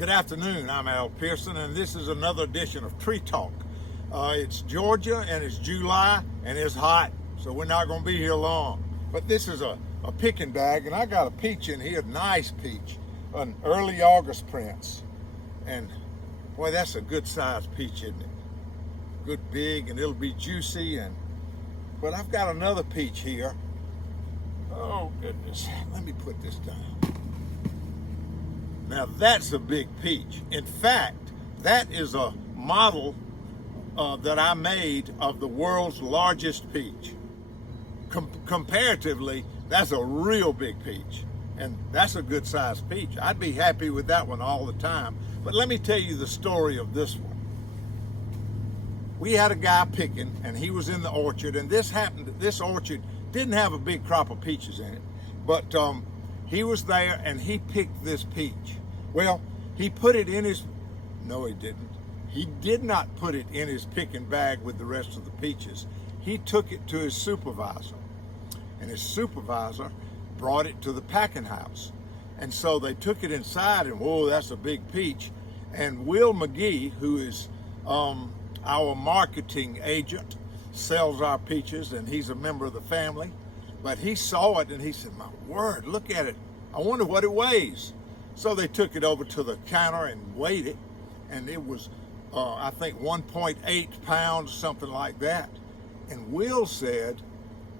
Good afternoon, I'm Al Pearson, and this is another edition of Tree Talk. It's Georgia, and it's July, and it's hot, so we're not going to be here long. But this is a picking bag, and I got a peach in here, nice peach, an early August Prince. And boy, that's a good sized peach, isn't it? Good big, and it'll be juicy. But I've got another peach here. Oh goodness, let me put this down. Now that's a big peach. In fact, that is a model that I made of the world's largest peach. Comparatively, that's a real big peach, and that's a good sized peach. I'd be happy with that one all the time. But let me tell you the story of this one. We had a guy picking, and he was in the orchard, and this orchard didn't have a big crop of peaches in it, but he was there and he picked this peach. Well, he put it in his, no he didn't. He did not put it in his picking bag with the rest of the peaches. He took it to his supervisor, and his supervisor brought it to the packing house. And so they took it inside, and whoa, that's a big peach. And Will McGee, who is our marketing agent, sells our peaches, and he's a member of the family. But he saw it and he said, my word, look at it. I wonder what it weighs. So they took it over to the counter and weighed it, and it was, I think, 1.8 pounds, something like that. And Will said,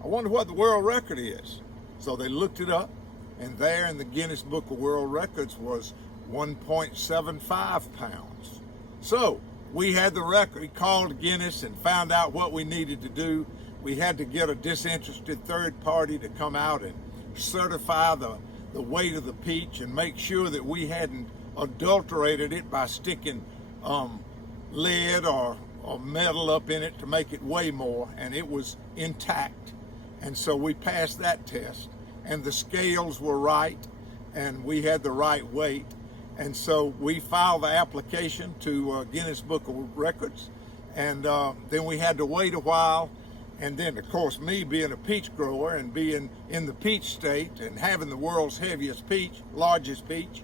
I wonder what the world record is. So they looked it up, and there in the Guinness Book of World Records was 1.75 pounds. So we had the record. He called Guinness and found out what we needed to do. We had to get a disinterested third party to come out and certify the weight of the peach and make sure that we hadn't adulterated it by sticking lead or metal up in it to make it weigh more, and it was intact. And so we passed that test, and the scales were right, and we had the right weight. And so we filed the application to Guinness Book of Records, and then we had to wait a while. And then, of course, me being a peach grower and being in the peach state and having the world's heaviest peach, largest peach,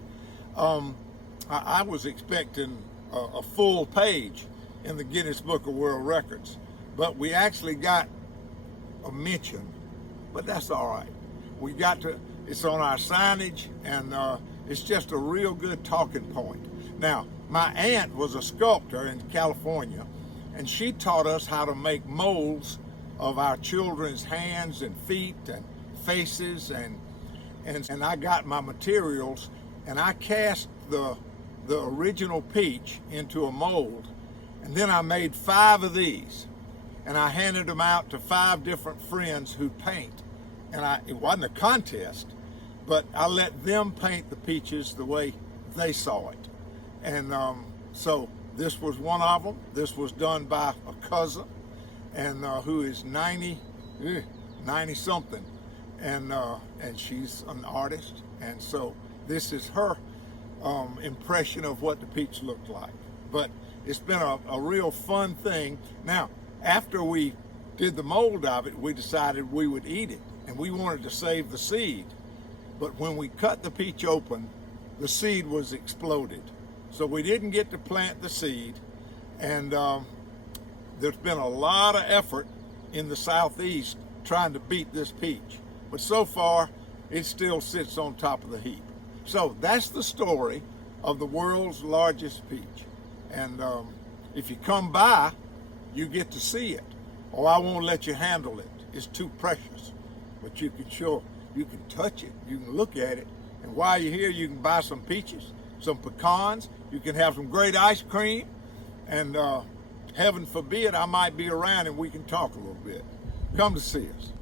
I was expecting a full page in the Guinness Book of World Records. But we actually got a mention, but that's all right. We got to, it's on our signage, and it's just a real good talking point. Now, my aunt was a sculptor in California, and she taught us how to make molds of our children's hands and feet and faces, and I got my materials, and I cast the original peach into a mold, and then I made 5 of these, and I handed them out to 5 different friends who paint. And it wasn't a contest, but I let them paint the peaches the way they saw it. And so this was one of them. This was done by a cousin, and who is 90 something, and she's an artist, and so this is her impression of what the peach looked like. But it's been a real fun thing. Now, after we did the mold of it, we decided we would eat it, and we wanted to save the seed. But when we cut the peach open, the seed was exploded, so we didn't get to plant the seed. And there's been a lot of effort in the Southeast trying to beat this peach, but so far it still sits on top of the heap. So that's the story of the world's largest peach. And if you come by, you get to see it. Or I won't let you handle it. It's too precious. But you can touch it, you can look at it, and while you're here, you can buy some peaches, some pecans, you can have some great ice cream, and heaven forbid, I might be around and we can talk a little bit. Come to see us.